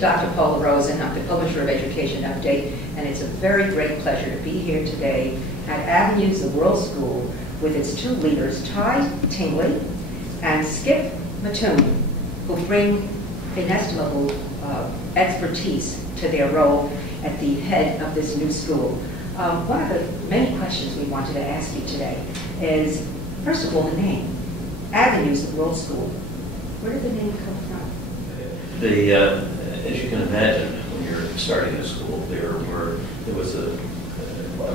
Dr. Pola Rosen. I'm the publisher of Education Update, and it's a very great pleasure to be here today at Avenues of World School with its two leaders, Tingley and Skip Mattoon, who bring inestimable expertise to their role at the head of this new school. One of the many questions we wanted to ask you today is, first of all, the name, Avenues of World School. Where did the name come from? As you can imagine, when you're starting a school, there was a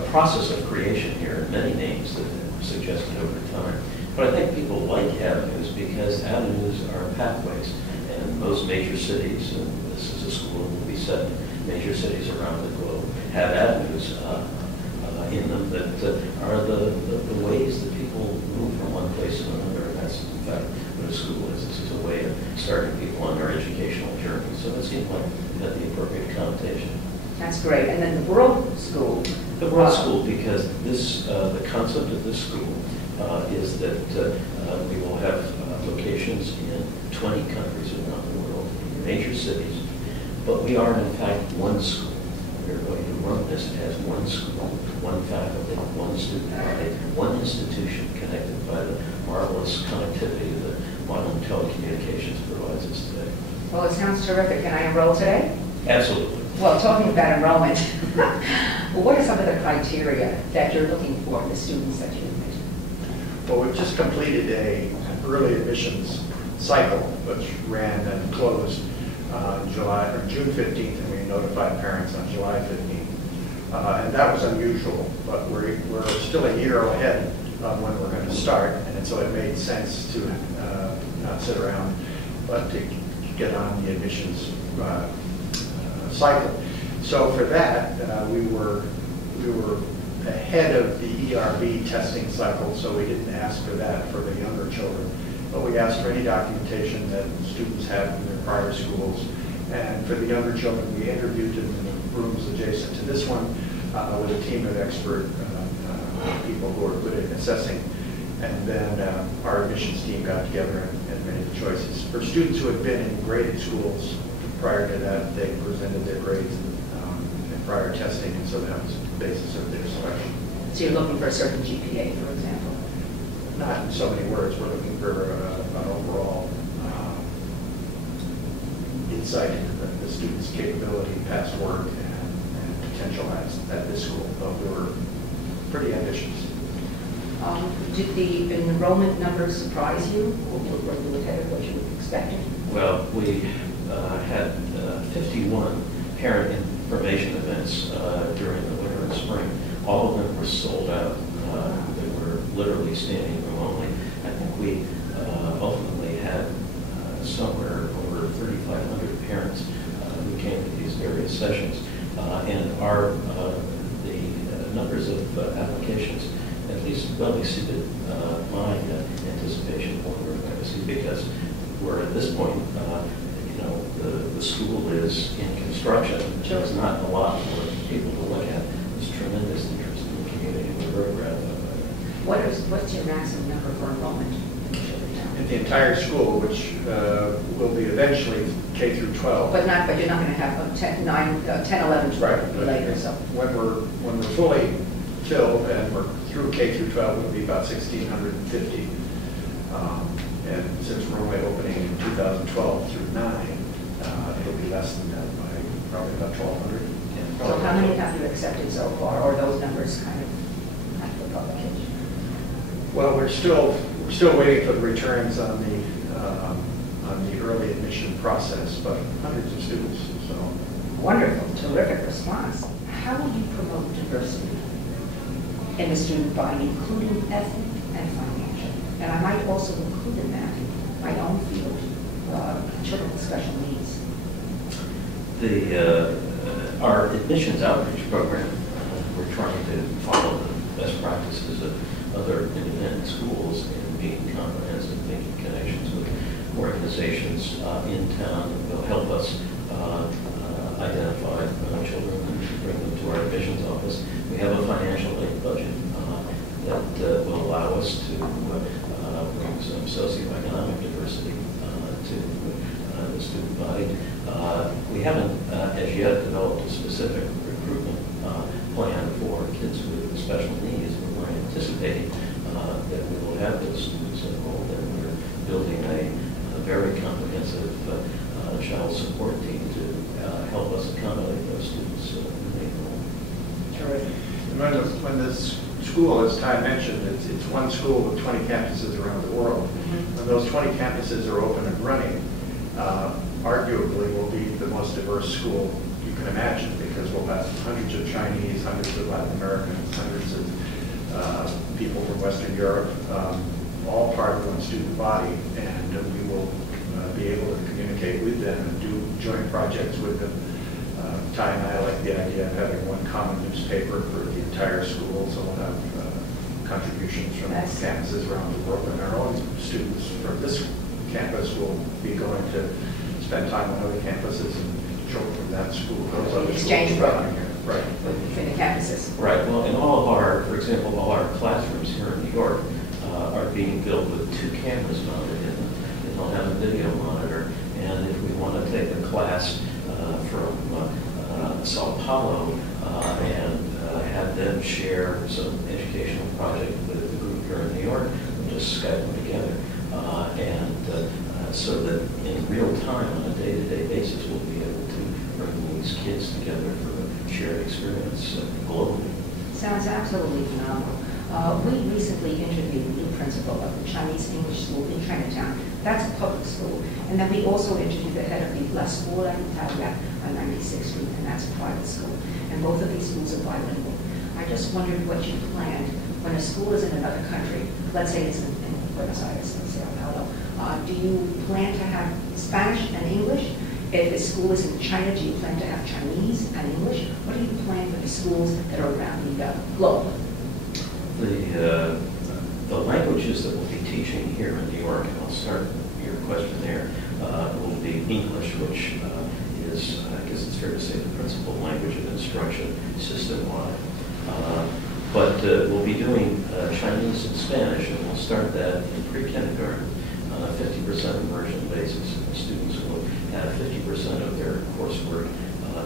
process of creation here, many names that were suggested over time. But I think people like avenues because avenues are pathways, and most major cities, and this is a school that will be set in major cities around the globe, have avenues in them that are the ways that people move from one place to another. And that's, in fact, what a school is. It's a way of starting people on their educational journey. So it seemed like it had the appropriate connotation. That's great. And then the World School. The World School, because this, the concept of this school is that we will have locations in 20 countries around the world, in major cities. But we are, in fact, one school. We're going to run this as one school, one faculty, one student body, one institution connected by the marvelous connectivity that modern telecommunications provides us today. Well, it sounds terrific. Can I enroll today? Absolutely. Well, talking about enrollment, what are some of the criteria that you're looking for in the students that you admit? Well, we've just completed an early admissions cycle, which ran and closed June 15th, and we notified parents on July 15th. And that was unusual, but we're still a year ahead of when we're going to start, and so it made sense to not sit around, but to get on the admissions cycle. So for that, we were ahead of the ERB testing cycle, so we didn't ask for that for the younger children. But we asked for any documentation that students had from their prior schools. And for the younger children, we interviewed them in the rooms adjacent to this one with a team of expert people who are good at assessing. And then our admissions team got together and made the choices. For students who had been in graded schools prior to that, they presented their grades in prior testing, and so that was the basis of their selection. So you're looking for a certain GPA, for example? Not in so many words. We're looking for an overall insight into the student's capability, past work, and potential at this school. But we were pretty ambitious. Did the enrollment numbers surprise you, or were you ahead of what you expected? Well, we had 51 parent information events during the winter and spring. All of them were sold out. They were literally standing room only. I think we ultimately had somewhere over 3,500 parents who came to these various sessions, and the numbers of applications at least well exceeded my anticipation of what we were going to see, because we're at this point, the school is in construction. There's not a lot for people to look at. There's tremendous interest in the community. We're very gratified by that. What's your maximum number for enrollment In the entire school, which will be eventually K through 12. But you're not going to have 10, 11, 12 right, later. So when we're fully filled and we're through K through 12, it'll be about 1,650. And since we're only opening in 2012 through 9, it'll be less than that by probably about 1,200. So how many have you accepted so far, or those numbers kind of after publication? Well, we're still waiting for the returns on the early admission process, but hundreds of students. So wonderful, terrific response. How will you promote diversity in the student body, including ethnic and financial? And I might also include in that my own field, children with special needs. Our admissions outreach program, we're trying to follow the best practices of other independent schools in being comprehensive, making connections with organizations in town that will help us identify children and bring them to our admissions office. We have a financial aid budget that will allow us to bring some socioeconomic diversity to the student body. We haven't as yet developed a specific recruitment plan for kids with special needs, but we're anticipating that we will have those students enrolled, and we're building a very comprehensive child support team to help us accommodate those students when they enroll. Terrific. When this school, as Ty mentioned, it's one school with 20 campuses around the world. When those 20 campuses are open and running, arguably will be the most diverse school you can imagine, because we'll have hundreds of Chinese, hundreds of Latin Americans, hundreds of people from Western Europe, all part of one student body, and we will be able to communicate with them and do joint projects with them. Ty and I like the idea of having one common newspaper for the entire school, so we'll have contributions from campuses around the world, and our own students from this campus will be going to spend time on other campuses, and children from that school, those other exchange schools. program. Right. Between the campuses. Right. Well, and all of our, for example, all our classrooms here in New York are being built with 2 cameras mounted in them, and they'll have a video monitor. And if we want to take a class from Sao Paulo and have them share some educational project with the group here in New York, we'll just Skype them together. So that in real time, on a day-to-day basis, we'll be able to bring these kids together for a shared experience globally. Sounds absolutely phenomenal. We recently interviewed the new principal of the Chinese English school in Chinatown. That's a public school. And then we also interviewed the head of the La Scuola Italia on 96th Street, and that's a private school. And both of these schools are bilingual. I just wondered what you planned when a school is in another country. Let's say it's in Buenos Aires, let's say Sao Paulo. Do you plan to have Spanish and English? If the school is in China, do you plan to have Chinese and English? What do you plan for the schools that are around the globe? The languages that we'll be teaching here in New York, and I'll start your question there, will be English, which is, I guess it's fair to say, the principal language of instruction system-wide. But we'll be doing Chinese and Spanish, and we'll start that in pre-kindergarten on a 50% immersion basis. And the students will have 50% of their coursework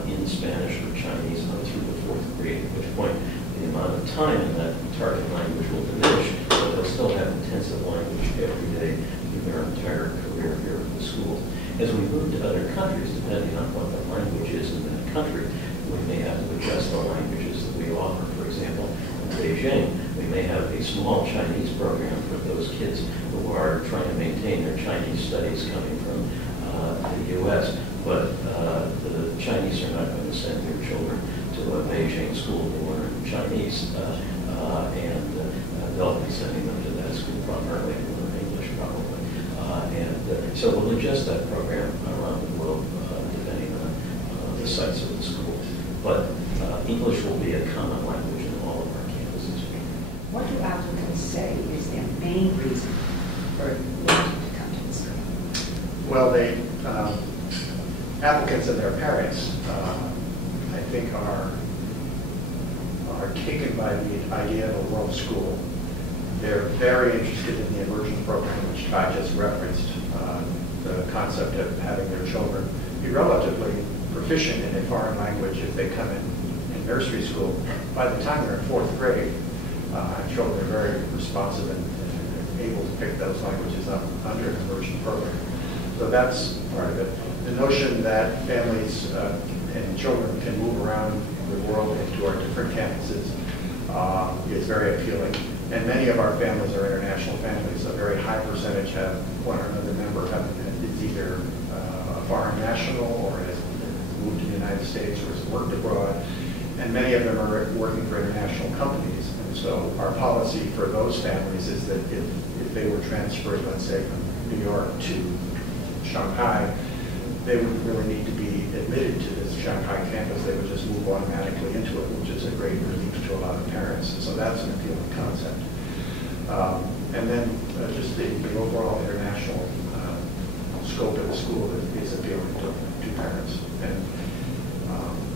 in Spanish or Chinese on through the 4th grade, at which point the amount of time in that target language will diminish, but they'll still have intensive language every day through their entire career here at the school. As we move to other countries, depending on what the language is in that country, we may have to adjust the languages that we offer. For example, in Beijing, we may have a small Chinese program for those kids who are trying to maintain their Chinese studies coming from the U.S., but the Chinese are not going to send their children to a Beijing school to learn Chinese, and they'll be sending them to that school primarily to learn English, probably. So we'll adjust that program around the globe depending on the sites of the school. But English will be a common language in all of our campuses. What do applicants say is their main reason for wanting to come to the school? Well, applicants and their parents, I think, are taken by the idea of a world school. They're very interested in the immersion program, which Ty just referenced, the concept of having their children be relatively proficient in a foreign language if they come in nursery school. By the time they're in 4th grade, children are very responsive and able to pick those languages up under an immersion program. So that's part of it. The notion that families and children can move around the world into our different campuses is very appealing. And many of our families are international families. A very high percentage have one or another member is either a foreign national or has moved to the United States or has worked abroad. And many of them are working for international companies. And so our policy for those families is that if they were transferred, let's say, from New York to Shanghai, they wouldn't really need to be admitted to this Shanghai campus. They would just move automatically into it, which is a great relief to a lot of parents. So that's an appealing concept. And then just the overall international scope of the school is appealing to parents. And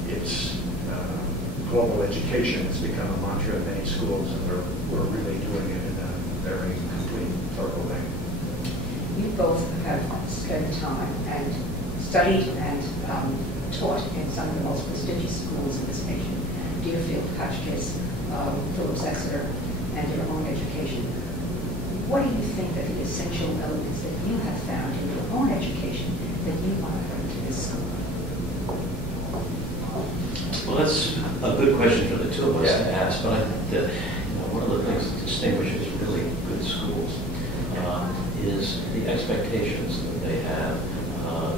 it's global education has become a mantra in many schools, and we're really doing it in a very complete, thorough way. You both have spent time and studied and taught in some of the most prestigious schools in this nation, Deerfield, Hotchkiss, Phillips Exeter, and your own education. What do you think are the essential elements that you have found in your own education that you want to bring to this school? Well, that's a good question for the two of us to ask, but I think that one of the things that distinguishes really good schools is the expectations that they have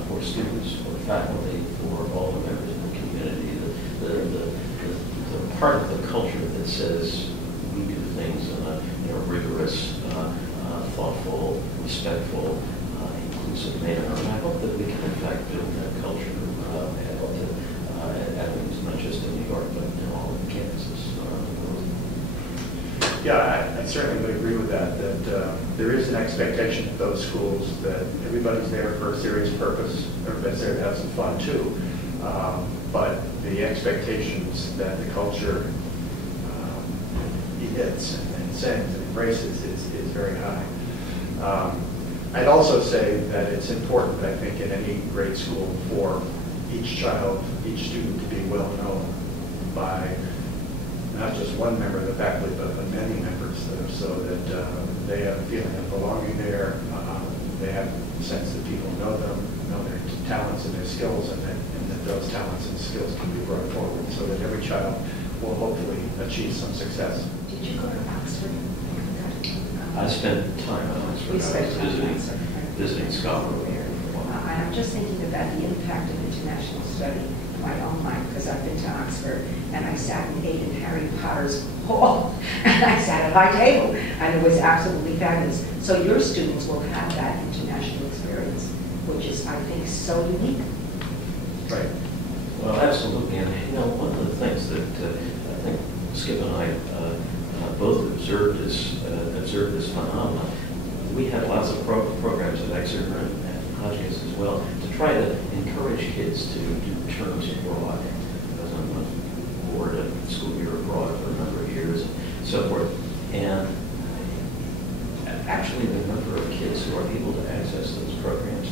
for students, for faculty, for all the members of the community, the part of the culture that says we do things in a rigorous, thoughtful, respectful, inclusive manner. And I hope that we can, in fact, build that culture at Avenues, not just in New York, but in all of the campuses. Yeah, I certainly would agree with that, that there is an expectation of those schools that everybody's there for a serious purpose, everybody's there to have some fun too. But the expectations that the culture emits and sends and embraces is very high. I'd also say that it's important, I think, in any grade school for each child, each student to be well known by not just one member of the faculty, but many members, so that they have a feeling of belonging there. They have a sense that people know them, know their talents and their skills, and that those talents and skills can be brought forward, so that every child will hopefully achieve some success. Did you go to Oxford? I spent time at Oxford. I was visiting Scotland. I'm just thinking about the impact of international study in my own mind, because I've been to Oxford, and I sat and ate in Harry Potter's hall, and I sat at my table, and it was absolutely fabulous. So your students will have that international experience, which is, I think, so unique. Right. Well, absolutely. And one of the things that I think Skip and I both observed this phenomenon. We had lots of programs at Exeter and Hotchkiss as well to try to encourage kids to do terms abroad. Because I'm on board a school year abroad for a number of years and so forth. And actually, the number of kids who are able to access those programs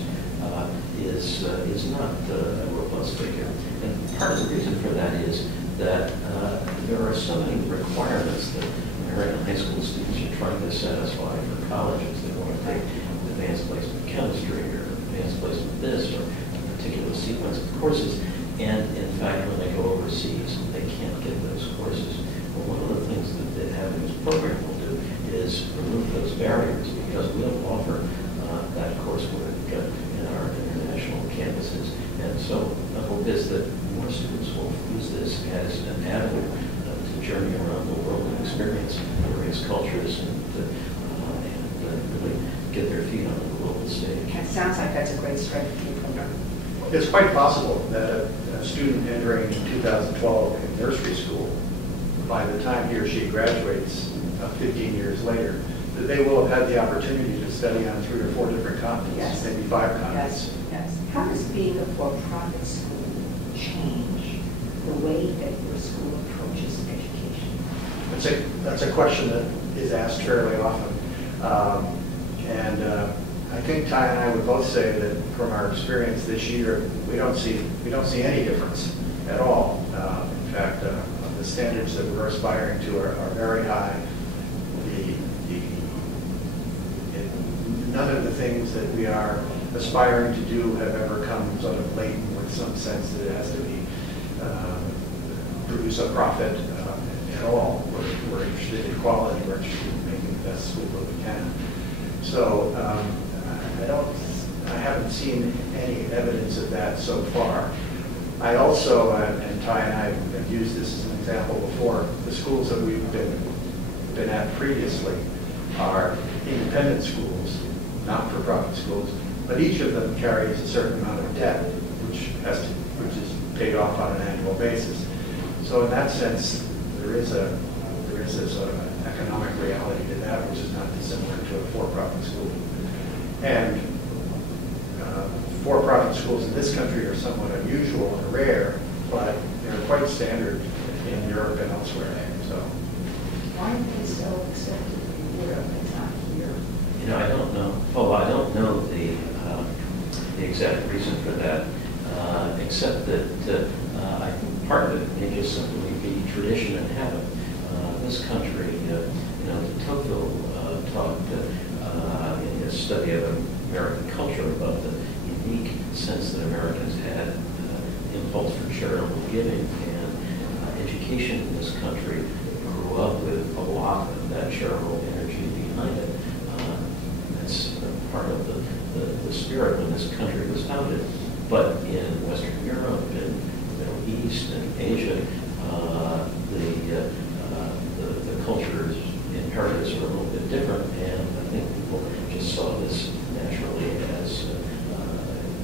is not a robust figure. And part of the reason for that is that there are so many requirements that American high school students are trying to satisfy for colleges. They want to take advanced placement chemistry or advanced placement this or a particular sequence of courses. And in fact, when they go overseas, they can't get those courses. Well, one of the things that the Avenues program will do is remove those barriers, because we don't offer that coursework in our international campuses. And so the hope is that more students will use this as an avenue to journey around the world and experience various cultures and really get their feet on the global stage. It sounds like that's a great strength of your program. It's quite possible that a student entering 2012 in nursery school, by the time he or she graduates 15 years later, that they will have had the opportunity to study on 3 or 4 different continents, yes. maybe 5 continents. Yes, yes. How does being a for-profit school change the way that your school approaches education? That's a question that is asked fairly often. I think Ty and I would both say that from our experience this year, we don't see any difference at all. In fact, the standards that we're aspiring to are very high. None of the things that we are aspiring to do have ever come sort of laden with some sense that it has to be produce a profit at all. We're interested in quality. We're interested in making the best school that we can. So I haven't seen any evidence of that so far. I also, and Ty and I have used this as an example before, the schools that we've been at previously are independent schools, not-for-profit schools, but each of them carries a certain amount of debt, which is paid off on an annual basis. So in that sense, there is a sort of an economic reality to that, which is not dissimilar to a for-profit school. And for-profit schools in this country are somewhat unusual and rare, but they're quite standard in Europe and elsewhere. So, why are they so accepted in Europe and not here? I don't know. Pola, I don't know the exact reason for that. except that I think part of it may just simply be tradition and habit. This country, de Tocqueville taught in his study of American culture about the unique sense that Americans had impulse for charitable giving, and education in this country grew up with a lot of that charitable energy behind it. That's part of the spirit when this country was founded. But in Western Europe, in the Middle East, and Asia, the culture's imperatives are a little bit different, and I think people just saw this naturally as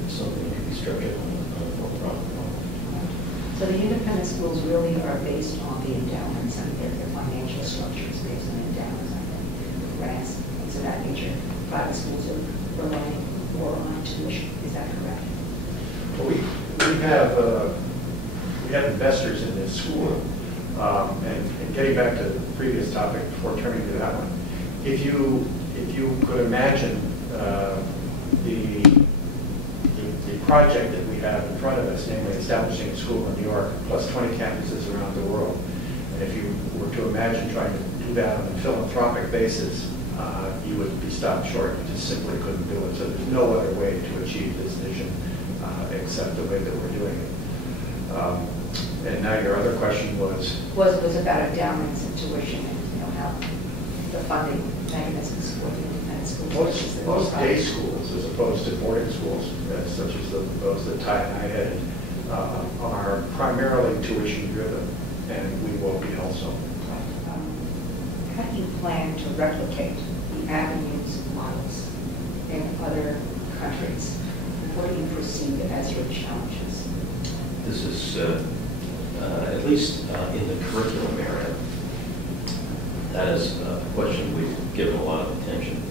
something that could be structured on a for-profit model. So the independent schools really are based on the endowments and their financial structures based on endowments, I think, grants, things of that nature. Private schools are relying more on tuition. Is that correct? Well, we have investors in this school, and getting back to the previous topic before turning to that one, if you could imagine the project that we have in front of us, namely establishing a school in New York plus 20 campuses around the world, and if you were to imagine trying to do that on a philanthropic basis, you would be stopped short. You just simply couldn't do it. So there's no other way to achieve this vision except the way that we're doing it. And now your other question was about endowments and tuition and how the funding mechanisms for the independent schools. Most day schools, as opposed to boarding schools, such as those that Ty and I headed, are primarily tuition driven, and we will be also. How do you plan to replicate the avenues models in other countries? What do you perceive as your challenges? This is, at least in the curriculum area, that is a question we've given a lot of attention.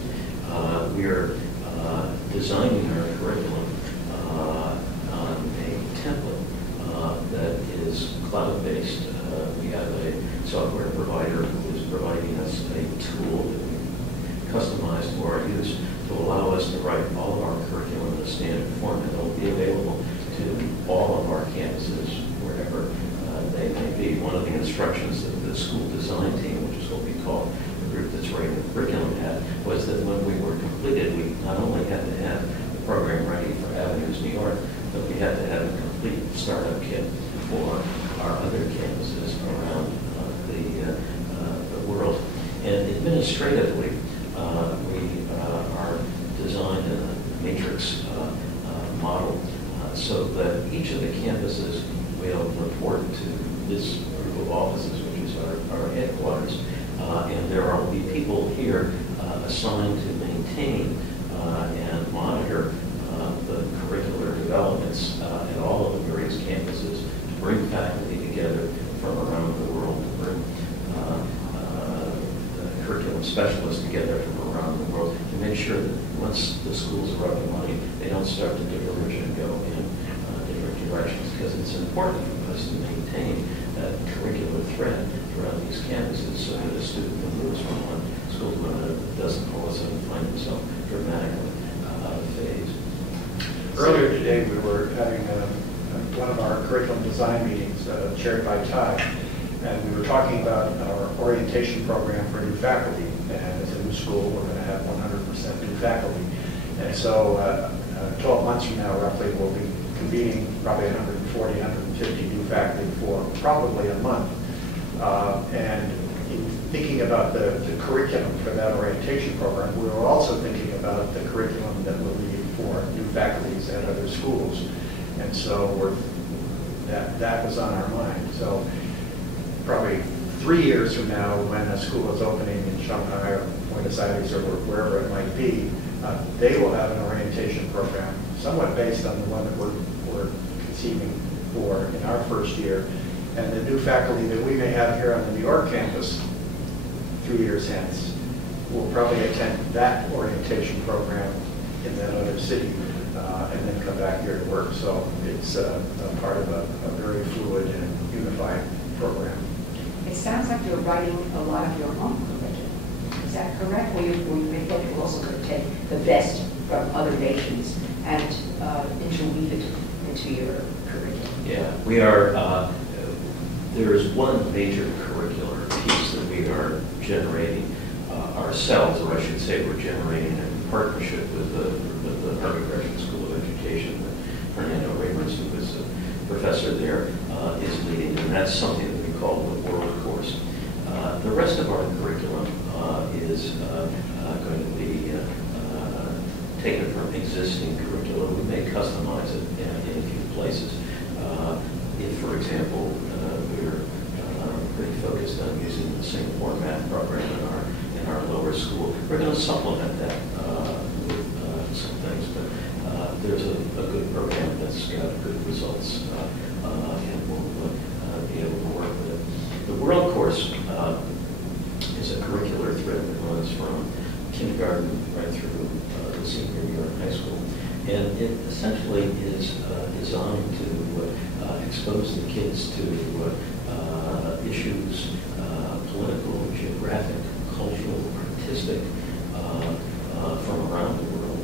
We are designing our curriculum on a template that is cloud-based. We have a software provider who is providing us a tool that we customize for our use to allow us to write all of our curriculum in a standard format. It will be available to all of our campuses, wherever they may be. One of the instructions that the school design team, which is what we call the group that's writing the curriculum, had, was that when we were completed, we not only had to have the program ready for Avenues New York, but we had to have a complete startup kit for our other campuses around the world. And administratively, we are designed in a matrix model so that each of the campuses will report to this group of offices, which is our headquarters. And there will be people here assigned to maintain and monitor the curricular developments at all of the various campuses, to bring faculty together from around the world, to bring the curriculum specialists together from around the world, to make sure that once the schools are up and running, they don't start to diverge and go in different directions, because it's important for us to maintain that curricular thread throughout these campuses so that a student who moves from one school to another doesn't all of a sudden find himself dramatically out of phase. Earlier today, we were having one of our curriculum design meetings chaired by Ty, and we were talking about our orientation program for new faculty. And as a new school, we're going to have 100% new faculty. And so 12 months from now, roughly, we'll be convening probably 140, 150 new faculty for probably a month. And in thinking about the curriculum for that orientation program, we were also thinking about the curriculum that we'll need for new faculties at other schools. And so that was on our mind. So probably 3 years from now, when a school is opening in Shanghai or Buenos Aires or wherever it might be, they will have an orientation program somewhat based on the one that we're conceiving for in our first year. And the new faculty that we may have here on the New York campus 3 years hence will probably attend that orientation program in that other city and then come back here to work. So it's a part of a very fluid and unified program. It sounds like you're writing a lot of your own curriculum. Is that correct? Or you're also going to take the best from other nations and interweave it to your curriculum? Yeah, we are, there is one major curricular piece that we are generating ourselves, or I should say we're generating in partnership with the Harvard Graduate School of Education that Fernando Ramos, who is a professor there, is leading, and that's something that we call the World Course. The rest of our curriculum is going to be taken from existing curriculum. We may customize it in a few places. If, for example, we're pretty focused on using the Singapore math program in our lower school, we're going to supplement that with some things. But there's a good program that's got good results, and we'll be able to work with it. The World Course is a curricular thread that runs from kindergarten right through the senior year of high school. And it essentially is designed to expose the kids to issues, political, geographic, cultural, artistic, from around the world,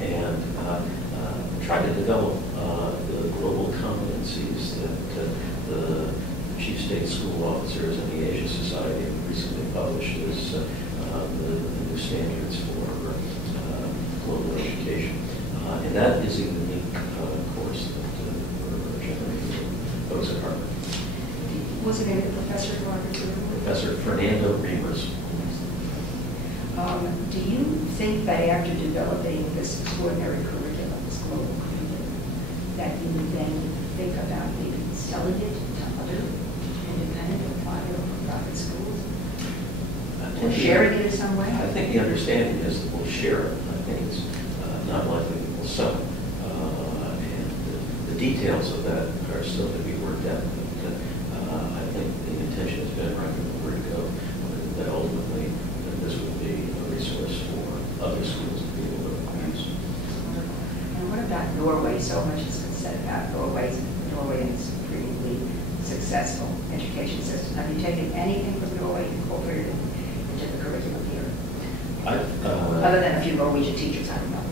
and try to develop the global competencies that the Chief State School Officers in the Asia Society have recently published as the new standards for global education. And that is a unique course that we're generating for folks at Harvard. What's the name of the professor at Harvard? Professor Fernando Ramos. Do you think that after developing this extraordinary curriculum, this global curriculum, that you would then think about maybe selling it to other independent or private or private schools? Or sharing it in some way? I think the understanding is that we'll share it. I think it's not likely that we'll sell it. And the details of that are still to be worked out. But I think the intention has been right from where to go, that ultimately that this will be a resource for other schools to be able to use. And what about Norway? So much has been said about Norway and its supremely successful education system. Have you taken anything from Norway and incorporated it into the curriculum here? Other than a few Norwegian teachers, I don't know.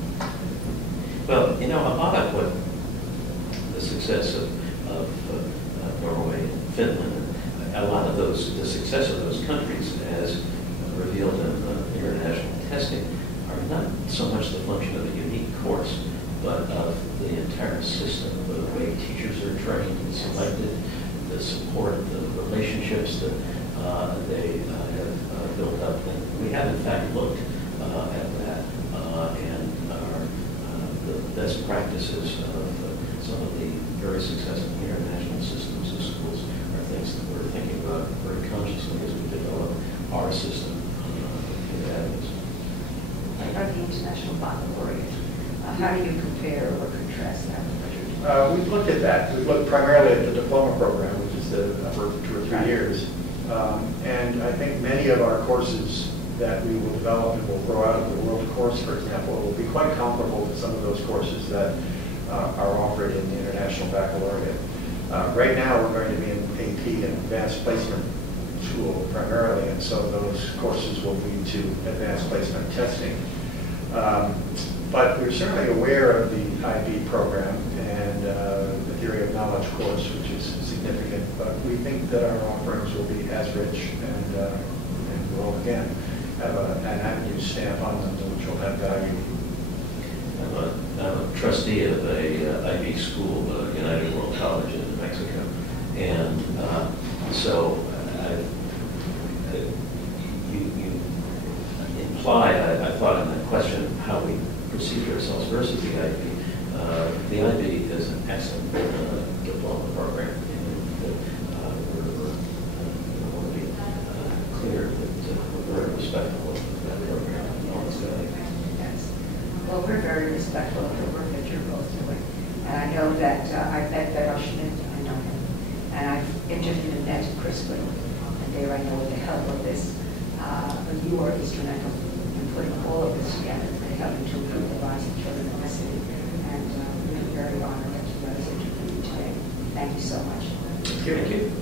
Well, you know, a lot of what the success of Norway and Finland, a lot of the success of those countries as revealed in international testing are not so much the function of a unique course, but of the entire system, the way teachers are trained and selected, the support, the relationships that they have built up. And we have, in fact, looked at that and the best practices of some of the very successful international systems of schools are things that we're thinking about very consciously as we develop our system in avenues. Like about the International Baccalaureate, how do you compare or contrast that with what you're doing? We've looked at that. We've looked primarily at the diploma program, which is for 2 or 3 years. And I think many of our courses that we will develop and will grow out of the World Course, for example, will be quite comparable to some of those courses that are offered in the International Baccalaureate. Right now, we're going to be in AP and Advanced Placement School primarily, and so those courses will lead to advanced placement testing. But we're certainly aware of the IB program and the Theory of Knowledge course, which is significant, but we think that our offerings will be as rich and will, again, have an avenue stamp on them, which will have value. I'm a trustee of a IB school, United World College in New Mexico, and so you implied, I thought in that question, how we perceive ourselves versus the IB. The IB is an excellent diploma program, and we're want to be clear that we're very respectful of that program and all its value. Well, we're very respectful of the work that you're both doing. And I know that I've met Beryl Schmidt, I know him. And I've interviewed and met Chris Whittle. And there I know with the help of this, you are instrumental in putting all of this together and helping to improve the lives of children in the city. And we're very honored that you guys interviewed today. Thank you so much. Thank you.